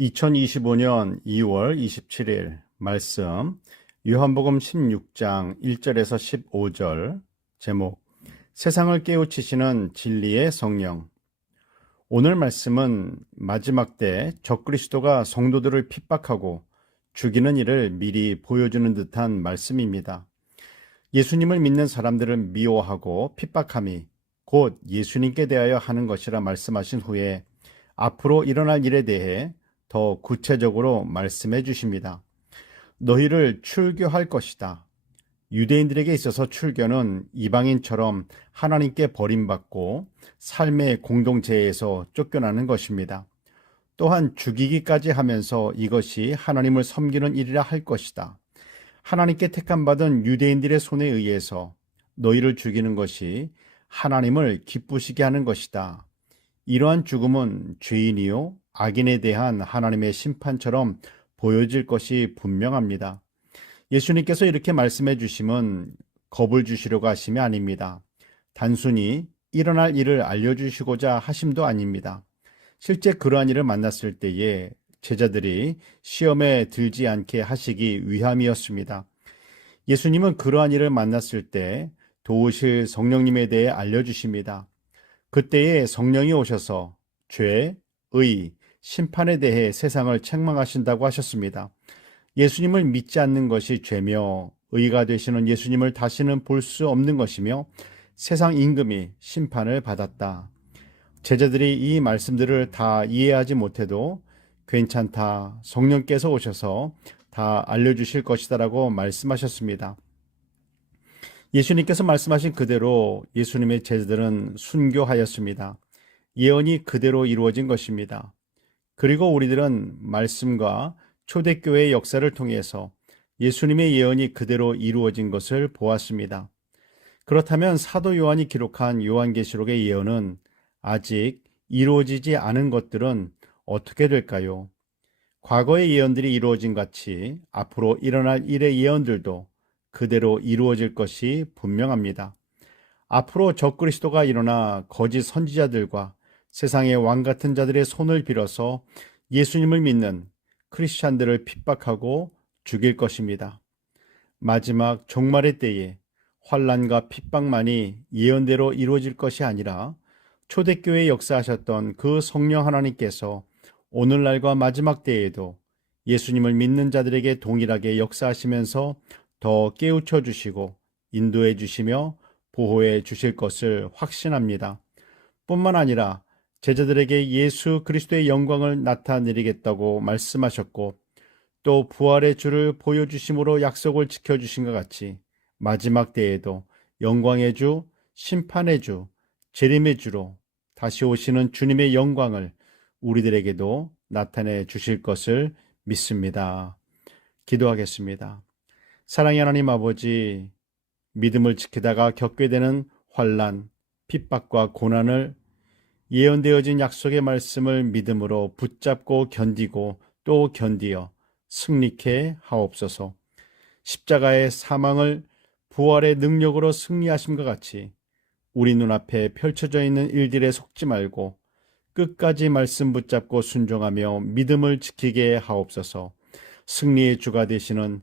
2025년 2월 27일 말씀 요한복음 16장 1절에서 15절 제목 세상을 깨우치시는 진리의 성령 오늘 말씀은 마지막 때 적그리스도가 성도들을 핍박하고 죽이는 일을 미리 보여주는 듯한 말씀입니다. 예수님을 믿는 사람들을 미워하고 핍박함이 곧 예수님께 대하여 하는 것이라 말씀하신 후에 앞으로 일어날 일에 대해 더 구체적으로 말씀해 주십니다. 너희를 출교할 것이다. 유대인들에게 있어서 출교는 이방인처럼 하나님께 버림받고 삶의 공동체에서 쫓겨나는 것입니다. 또한 죽이기까지 하면서 이것이 하나님을 섬기는 일이라 할 것이다. 하나님께 택함받은 유대인들의 손에 의해서 너희를 죽이는 것이 하나님을 기쁘시게 하는 것이다. 이러한 죽음은 죄인이요 악인에 대한 하나님의 심판처럼 보여질 것이 분명합니다. 예수님께서 이렇게 말씀해 주심은 겁을 주시려고 하심이 아닙니다. 단순히 일어날 일을 알려주시고자 하심도 아닙니다. 실제 그러한 일을 만났을 때에 제자들이 시험에 들지 않게 하시기 위함이었습니다. 예수님은 그러한 일을 만났을 때 도우실 성령님에 대해 알려주십니다. 그때에 성령이 오셔서 죄, 의, 심판에 대해 세상을 책망하신다고 하셨습니다. 예수님을 믿지 않는 것이 죄며 의가 되시는 예수님을 다시는 볼 수 없는 것이며 세상 임금이 심판을 받았다. 제자들이 이 말씀들을 다 이해하지 못해도 괜찮다. 성령께서 오셔서 다 알려주실 것이다라고 말씀하셨습니다. 예수님께서 말씀하신 그대로 예수님의 제자들은 순교하였습니다. 예언이 그대로 이루어진 것입니다. 그리고 우리들은 말씀과 초대교회의 역사를 통해서 예수님의 예언이 그대로 이루어진 것을 보았습니다. 그렇다면 사도 요한이 기록한 요한계시록의 예언은 아직 이루어지지 않은 것들은 어떻게 될까요? 과거의 예언들이 이루어진 같이 앞으로 일어날 일의 예언들도 그대로 이루어질 것이 분명합니다. 앞으로 적그리스도가 일어나 거짓 선지자들과 세상의 왕 같은 자들의 손을 빌어서 예수님을 믿는 크리스찬들을 핍박하고 죽일 것입니다. 마지막 종말의 때에 환란과 핍박만이 예언대로 이루어질 것이 아니라 초대교회 역사하셨던 그 성령 하나님께서 오늘날과 마지막 때에도 예수님을 믿는 자들에게 동일하게 역사하시면서 더 깨우쳐 주시고 인도해 주시며 보호해 주실 것을 확신합니다. 뿐만 아니라 제자들에게 예수 그리스도의 영광을 나타내리겠다고 말씀하셨고 또 부활의 주를 보여주심으로 약속을 지켜주신 것 같이 마지막 때에도 영광의 주, 심판의 주, 재림의 주로 다시 오시는 주님의 영광을 우리들에게도 나타내 주실 것을 믿습니다. 기도하겠습니다. 사랑의 하나님 아버지, 믿음을 지키다가 겪게 되는 환란, 핍박과 고난을 예언되어진 약속의 말씀을 믿음으로 붙잡고 견디고 또 견디어 승리케 하옵소서. 십자가의 사망을 부활의 능력으로 승리하심과 같이 우리 눈앞에 펼쳐져 있는 일들에 속지 말고 끝까지 말씀 붙잡고 순종하며 믿음을 지키게 하옵소서. 승리의 주가 되시는